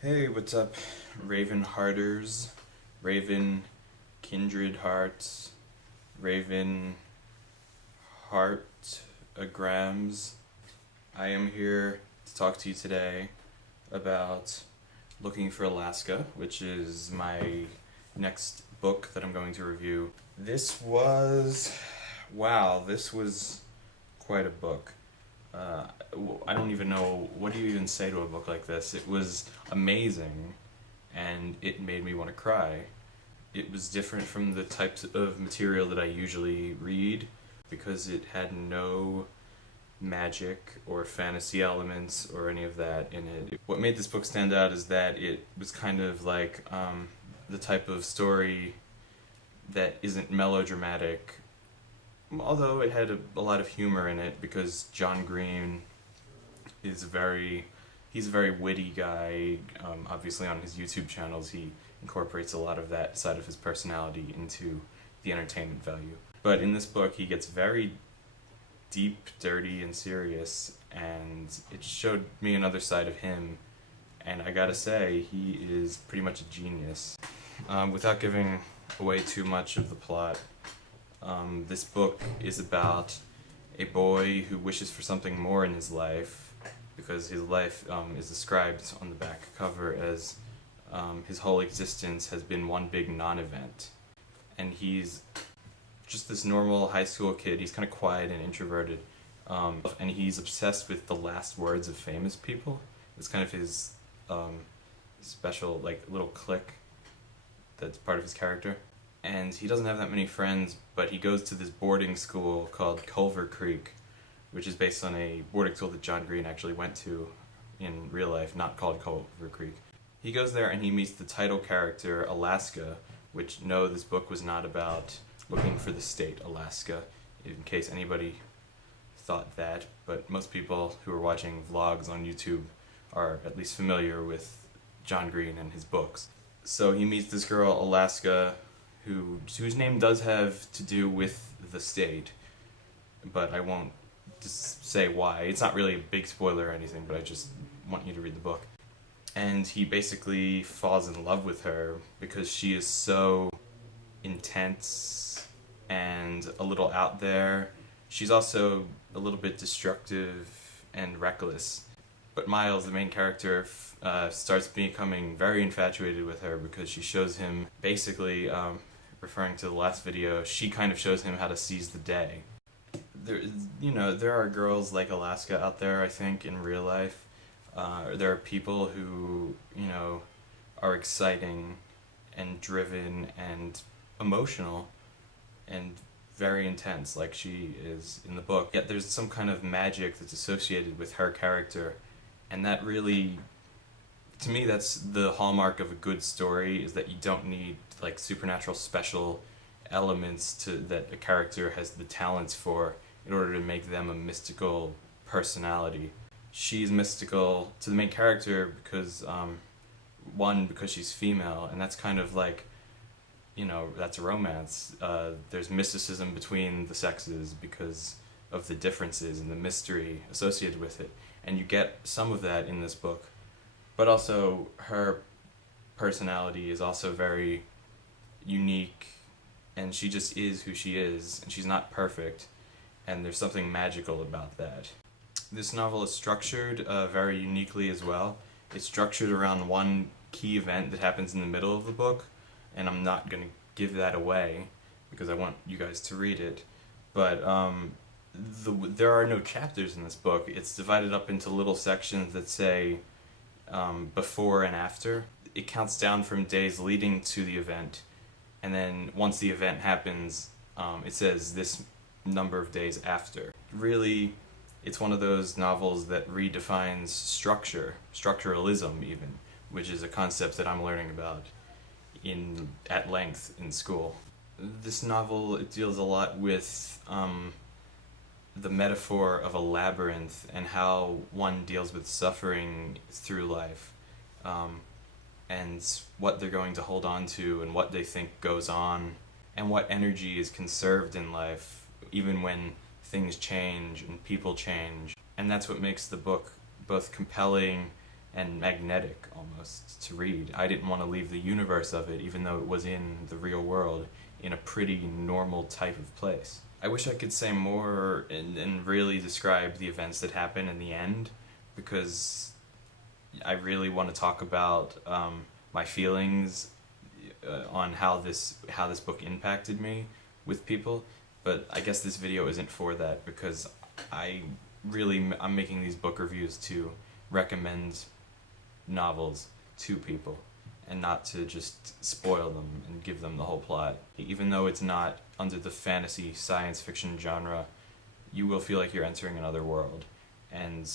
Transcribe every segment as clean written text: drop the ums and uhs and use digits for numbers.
Hey, what's up, Ravenhearters, Raven Kindred Hearts, Raven Heartagrams? I am here to talk to you today about Looking for Alaska, which is my next book that I'm going to review. This was quite a book. Uh, I don't even know, what do you even say to a book like this? It was amazing, and it made me want to cry. It was different from the types of material that I usually read because it had no magic or fantasy elements or any of that in it. What made this book stand out is that it was kind of like the type of story that isn't melodramatic, although it had a lot of humor in it because John Green he's a very witty guy. Obviously on his YouTube channels he incorporates a lot of that side of his personality into the entertainment value. But in this book he gets very deep, dirty, and serious, and it showed me another side of him, and I gotta say, he is pretty much a genius. Without giving away too much of the plot, this book is about a boy who wishes for something more in his life, because his life is described on the back cover as his whole existence has been one big non-event. And he's just this normal high school kid. He's kind of quiet and introverted, and he's obsessed with the last words of famous people. It's kind of his special, like, little clique that's part of his character. And he doesn't have that many friends, but he goes to this boarding school called Culver Creek, which is based on a boarding school that John Green actually went to in real life, not called Culver Creek. He goes there and he meets the title character, Alaska, which, no, this book was not about looking for the state Alaska, in case anybody thought that, but most people who are watching vlogs on YouTube are at least familiar with John Green and his books. So he meets this girl, Alaska, whose name does have to do with the state, but I won't just say why. It's not really a big spoiler or anything, but I just want you to read the book. And he basically falls in love with her because she is so intense and a little out there. She's also a little bit destructive and reckless. But Miles, the main character, starts becoming very infatuated with her because she shows him, basically, referring to the last video, she kind of shows him how to seize the day. There are girls like Alaska out there, I think, in real life. There are people who, are exciting and driven and emotional and very intense, like she is in the book. Yet there's some kind of magic that's associated with her character, and that really, to me, that's the hallmark of a good story, is that you don't need like supernatural special elements that a character has the talents for in order to make them a mystical personality. She's mystical to the main character because because she's female, and that's kind of like, that's a romance. There's mysticism between the sexes because of the differences and the mystery associated with it, and you get some of that in this book. But also, her personality is also very unique, and she just is who she is, and she's not perfect, and there's something magical about that. This novel is structured very uniquely as well. It's structured around one key event that happens in the middle of the book, and I'm not going to give that away because I want you guys to read it. But there are no chapters in this book. It's divided up into little sections that say before and after. It counts down from days leading to the event, and then once the event happens, it says this number of days after. Really, it's one of those novels that redefines structuralism even, which is a concept that I'm learning about at length in school. This novel, it deals a lot with the metaphor of a labyrinth and how one deals with suffering through life, and what they're going to hold on to and what they think goes on, and what energy is conserved in life even when things change and people change. And that's what makes the book both compelling and magnetic almost to read. I didn't want to leave the universe of it, even though it was in the real world, in a pretty normal type of place. I wish I could say more and really describe the events that happen in the end, because I really want to talk about my feelings on how this book impacted me with people. But I guess this video isn't for that, because I'm making these book reviews to recommend novels to people and not to just spoil them and give them the whole plot. Even though it's not under the fantasy science fiction genre, you will feel like you're entering another world, and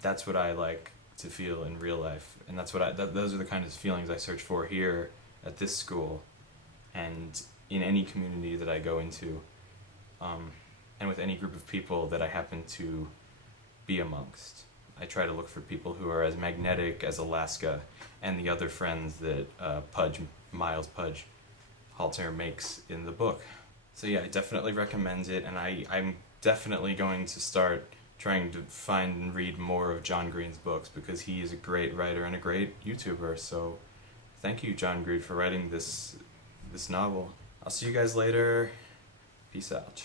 that's what I like to feel in real life, and that's what those are the kind of feelings I search for here at this school and in any community that I go into, and with any group of people that I happen to be amongst. I try to look for people who are as magnetic as Alaska and the other friends that Miles Pudge Halter makes in the book. So yeah, I definitely recommend it, and I'm definitely going to start trying to find and read more of John Green's books, because he is a great writer and a great YouTuber. So thank you, John Green, for writing this novel. I'll see you guys later. Peace out.